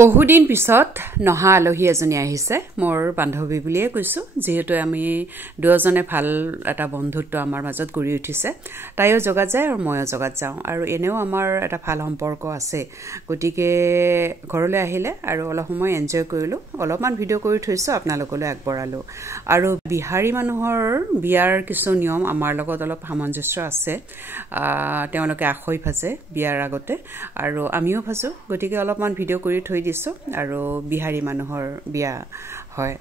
বহুদিন পিছত নহা আলহী এজনী আহিছে মোৰ বান্ধৱী বুলিয়ে কৈছো যেহেতু আমি দুজনে ভাল এটা বন্ধুত্ব আমাৰ মাজত গঢ়ি উঠিছে তাইও জগাত যায় আৰু ময়ো জগাত যাওঁ আৰু এনেও আমাৰ এটা ভাল সম্পৰ্ক আছে গতিকে ঘৰলৈ আহিলে আৰু অলপ সময় এনজয় কৰিলো অলপমান ভিডিও কৰি থৈছো আপোনালোকলৈ আগবঢ়ালো আৰু বিহাৰী মানুহৰ বিয়াৰ কিছু নিয়ম আমাৰ লগত অলপ সামঞ্জস্য আছে তেওঁলোকে আখৈ ভাজে বিয়াৰ আগতে আৰু আমিও ভাজো গতিকে অলপমান ভিডিও কৰি থৈ দিছো আৰু বিহাৰী মানুহৰ বিয়া হয়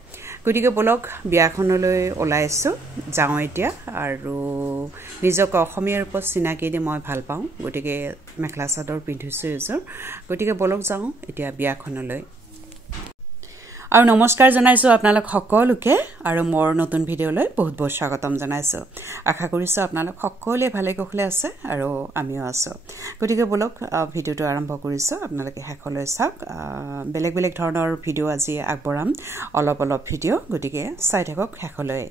গতিকে বলক বিয়াখনলৈ ওলাইছো যাওঁ এতিয়া আৰু নিজক অসমীয়াৰ ওপৰত চিনাকি দি মই ভাল পাওঁ গতিকে মেখলা চাদৰ পিন্ধিছো এযোৰ গতিকে বলক যাওঁ এতিয়া বিয়াখনলৈ আৰু নমস্কাৰ জনাইছো আপোনালোক সকলোকে আৰু মোৰ নতুন ভিডিওলৈ বহুত বহুত স্বাগতম জনাইছো আশা কৰিছো আপোনালোক সকলোৱে ভালে কুশলে আছে আৰু আমিও আছো গতিকে বলক ভিডিওটো আৰম্ভ কৰিছো আপোনালোকে শেষলৈ চাওক বেলেগ বেলেগ ধৰণৰ ভিডিও আজি আগবঢ়াম অলপ অলপ ভিডিও গতিকে চাই থাকক শেষলৈ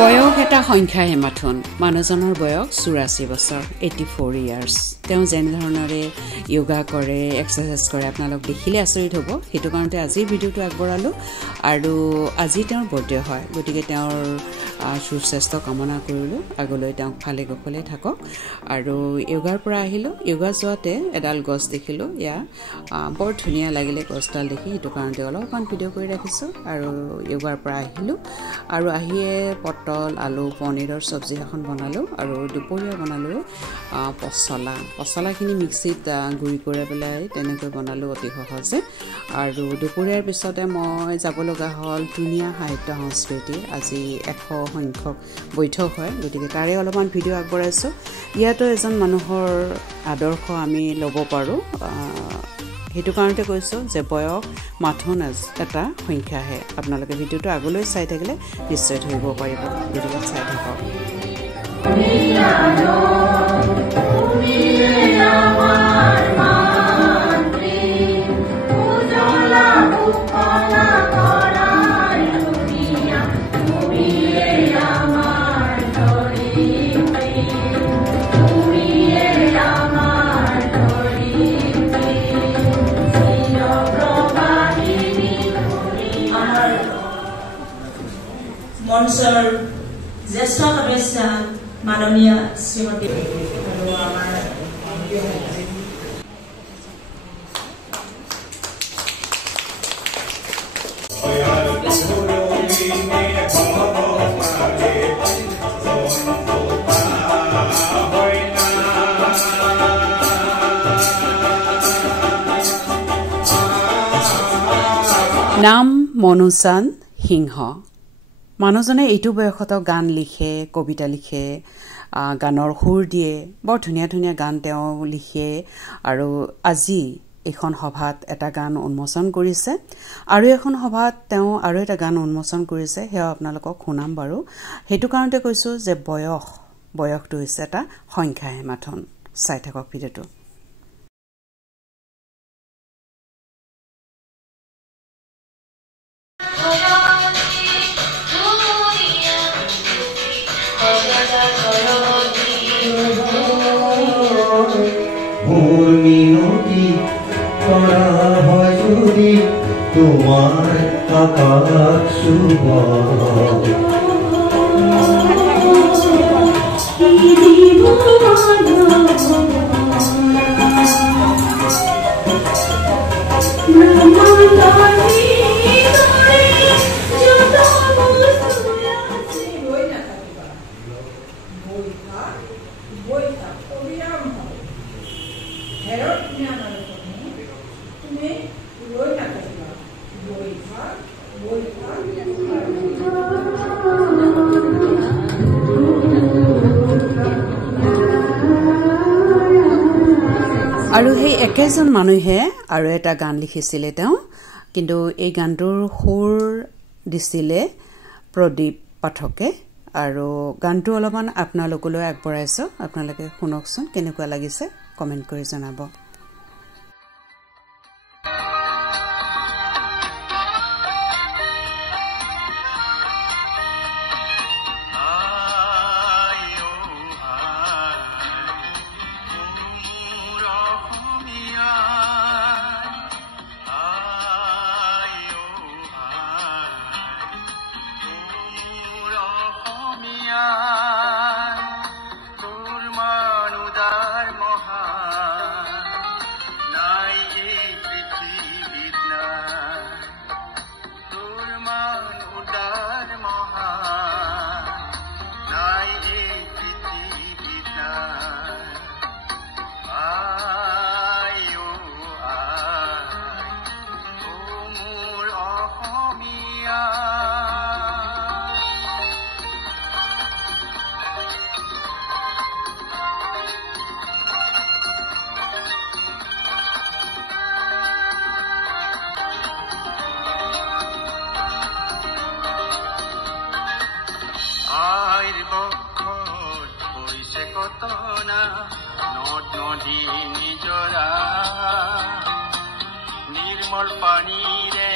বয়স এটা সংখ্যাহে মাথোন মানুহজনৰ বয়স 84 বছৰ 84 ইয়াৰ্স তেওঁ যেনে ধৰণৰে যোগা কৰে এক্সাৰসাইজ কৰে আপোনালোক দেখিলে আচৰিত হ'ব হেতু কাৰণতে আজি ভিডিওটো আগবঢ়ালো আৰু আজি তেওঁৰ বাৰ্থডে হয় গতিকে তেওঁৰ সুস্বাস্থ্য কামনা কৰিলো আগলৈ তেওঁ ভালে কুশলে থাকক আৰু যোগাৰ পৰা আহিলো যোগা যোৱাতে এডাল গছ দেখিলো ইয়া বৰ ধুনীয়া লাগিলে গছডাল দেখি হেতু কাৰণতে অলপমান ভিডিও কৰি ৰাখিছো আৰু যোগাৰ পৰা আহিলো আৰু আহিয়ে পটল আলু পনীৰৰ সবজি এখন বনালো আৰু দুপৰীয়া বনালো পচলাখিনি মিক্সিত গুৰি কৰি পেলাই তেনেকৈ বনালো অতি সহজে আৰু দুপৰীয়াৰ পিছতে মই যাব লগা হ'ল ধুনীয়া সাহিত্য সংস্কৃতি আজি 100 সংখ্যক বৈঠক হয় গতিকে তাৰে অলপমান ভিডিও আগবঢ়াইছো ইয়াতো এজন মানুহৰ আদৰ্শ আমি ল'ব পাৰো হেতু কাৰণতে কৈছো যে বয়স মাথোন এটা সংখ্যাহে আপোনালোকে ভিডিওটো আগলৈ চাই থাকিলে নিশ্চয় ধৰিব পাৰিব ভিডিওটো চাই থাকক মঞ্চৰ জ্যেষ্ঠ সদস্য মাননীয় শ্ৰীমতী আৰু আমাৰ নাম মনুচান সিংহ মানুহজনে এইটো বয়সত গান লিখে কবিতা লিখে গানৰ সুৰ দিয়ে বৰ ধুনীয়া ধুনীয়া গান তেওঁ লিখে আৰু আজি এখন সভাত এটা গান উন্মোচন কৰিছে আৰু এখন সভাত তেওঁ আৰু এটা গান উন্মোচন কৰিছে হেও আপোনালোকক শুনাম বাৰু হেতু কাৰণতে কৈছো যে বয়সটো হৈছে এটা সংখ্যাহে মাথোন চাই থাকক ভিডিওটো মিনতি করা হয় যদি তোমার আকাশ শুভ Boy, আৰু সেই একেজন মানুহে আৰু এটা গান লিখিছিলে তেওঁ কিন্তু এই গানটোৰ সুৰ দিছিলে প্ৰদীপ পাঠকে আৰু গানটো অলপমান আপোনালোকলৈ আগবঢ়াইছো আপোনালোকে শুনকচোন কেনেকুৱা লাগিছে কমেন্ট কৰি জনাব নিৰ্মল পানীৰে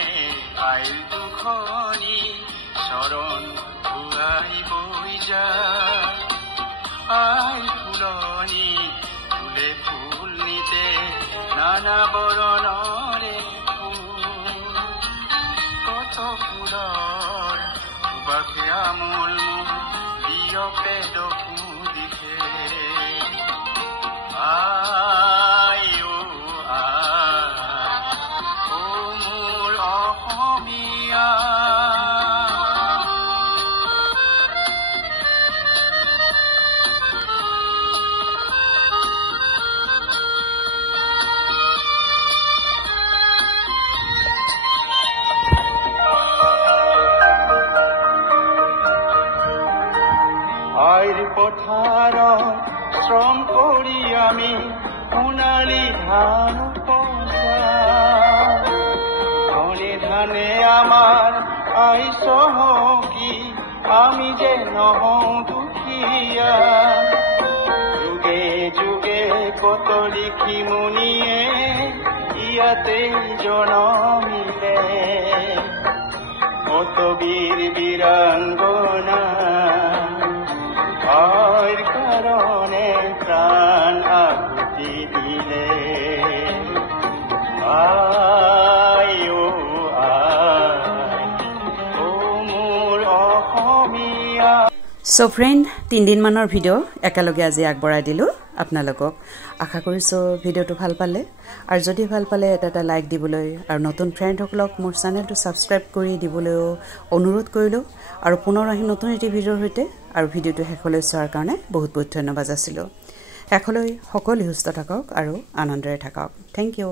আইল দুখনি চৰণ ধুৱাই বৈ যায় আই ফুলনি ফুলে ফুল নিতে নানা বৰণৰে কত ফুলৰ সুবাসে আমোল মোৰ বিয়পে দকু দিছে আইৰ পথাৰত শ্ৰম কৰি আমি সোণালী ধান ধনে ধানে আমাৰ আই চহকী আমি যে নহওঁ দুখীয়া যুগে যুগে কত লিখি মুনিয়ে ইয়াতে জনমিলে কত বীৰ বীৰাংগনা আইৰ কাৰণে প্ৰাণ আহুতি দিলে সো ফ্ৰেন্ড 3 দিন মানৰ ভিডিও একেলগে আজি আগবঢ়াই দিলো আপোনালোকক আশা কৰিছো ভিডিওটো ভাল পালে আৰু যদি ভাল পালে এটা লাইক দিবলৈ আৰু নতুন ফ্ৰেন্ড সকলক মোৰ চেনেলটো সাবস্ক্ৰাইব কৰি দিবলৈ অনুৰোধ কৰিলো আৰু পুনৰ আহি নতুন এটি ভিডিওৰ হৈতে আৰু ভিডিওটো হেকলৈ চোৱাৰ কাৰণে বহুত বহুত ধন্যবাদ আছিল হেকলৈ সকলো সুস্থ থাকক আৰু আনন্দৰে থাকক থ্যাংক ইউ